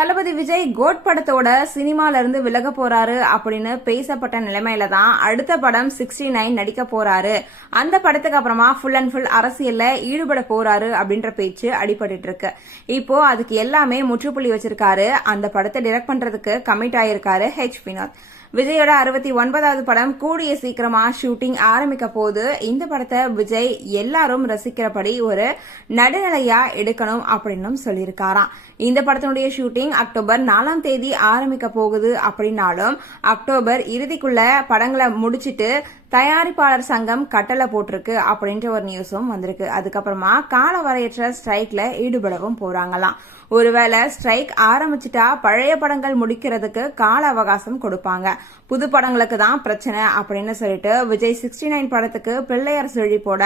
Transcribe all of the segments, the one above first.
தளபதி Vijay code படத்தோட சினிமால இருந்து விலக போறாரு அப்படின்னு பேசப்பட்ட நிலைமையில தான் அடுத்த படம் சிக்ஸ்டி நைன் நடிக்க போறாரு. அந்த படத்துக்கு அப்புறமா ஃபுல் அண்ட் ஃபுல் அரசியல்ல ஈடுபட போறாரு அப்படின்ற பேச்சு அடிபட்டு இருக்கு. இப்போ அதுக்கு எல்லாமே முற்றுப்புள்ளி வச்சிருக்காரு. அந்த படத்தை டிரெக்ட் பண்றதுக்கு கமிட் ஆயிருக்காரு ஹெச் வினோத் விஜயோட அறுபத்தி ஒன்பதாவது படம் கூடிய சீக்கிரமா ஷூட்டிங் ஆரம்பிக்க போது இந்த படத்தை விஜய் எல்லாரும் ரசிக்கிறபடி ஒரு நடுநிலையா எடுக்கணும் அப்படின்னு சொல்லியிருக்காராம். இந்த படத்தினுடைய ஷூட்டிங் அக்டோபர் நாலாம் தேதி ஆரம்பிக்க போகுது அப்படின்னாலும் அக்டோபர் இறுதிக்குள்ள படங்களை முடிச்சிட்டு தயாரிப்பாளர் சங்கம் கட்டளை போட்டிருக்கு அப்படின்ற ஒரு நியூஸும் வந்திருக்கு. அதுக்கப்புறமா காலவரையற்ற ஸ்ட்ரைக்ல ஈடுபடவும் போறாங்களாம். ஒருவேளை ஸ்ட்ரைக் ஆரம்பிச்சிட்டா பழைய படங்கள் முடிக்கிறதுக்கு கால அவகாசம் கொடுப்பாங்க. புது படங்களுக்கு தான் பிரச்சனை அப்படின்னு சொல்லிட்டு விஜய் சிக்ஸ்டி நைன் படத்துக்கு பிள்ளையார் செழிப்போட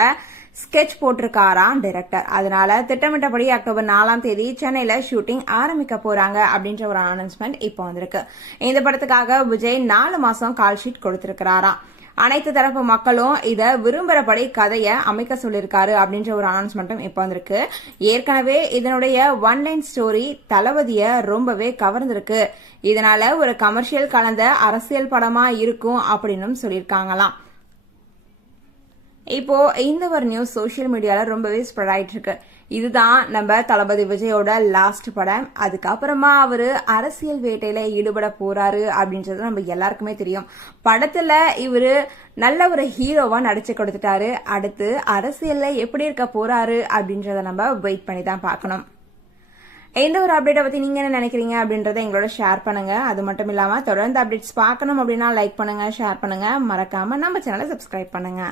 ஸ்கெட்ச் போட்டிருக்காராம் டைரக்டர். அதனால திட்டமிட்டபடி அக்டோபர் நாலாம் தேதி சென்னையில ஷூட்டிங் ஆரம்பிக்க போறாங்க அப்படின்ற ஒரு அனௌன்ஸ்மெண்ட் இப்போ வந்திருக்கு. இந்த படத்துக்காக விஜய் நாலு மாசம் கால் ஷீட் கொடுத்திருக்கிறாராம். அனைத்து தரப்பு மக்களும் இதை விரும்புறபடி கதையை அமைக்க சொல்லியிருக்காரு அப்படின்ற ஒரு அனௌன்ஸ்மெண்ட்டும் இப்போ வந்திருக்கு. ஏற்கனவே இதனுடைய ஒன் லைன் ஸ்டோரி தளபதியை ரொம்பவே கவர்ந்திருக்கு. இதனால ஒரு கமர்ஷியல் கலந்த அரசியல் படமா இருக்கும் அப்படின்னு சொல்லியிருக்காங்களாம். இப்போ இந்த ஒரு நியூஸ் சோஷியல் மீடியால ரொம்பவே ஸ்ப்ரெட் ஆயிட்டு இருக்கு இதுதான் நம்ம தளபதி விஜயோட லாஸ்ட் படம். அதுக்கப்புறமா அவரு அரசியல் வேட்டையில ஈடுபட போறாரு அப்படின்றது நம்ம எல்லாருக்குமே தெரியும். படத்துல இவரு நல்ல ஒரு ஹீரோவா நடிச்சு கொடுத்துட்டாரு. அடுத்து அரசியல்ல எப்படி இருக்க போறாரு அப்படின்றத நம்ம வெயிட் பண்ணி தான் பார்க்கணும். எந்த ஒரு அப்டேட்டை பத்தி நீங்க என்ன நினைக்கிறீங்க அப்படின்றத எங்களோட ஷேர் பண்ணுங்க. அது மட்டும் இல்லாம தொடர்ந்து அப்டேட்ஸ் பார்க்கணும் அப்படின்னா லைக் பண்ணுங்க ஷேர் பண்ணுங்க. மறக்காம நம்ம சேனலை சப்ஸ்கிரைப் பண்ணுங்க.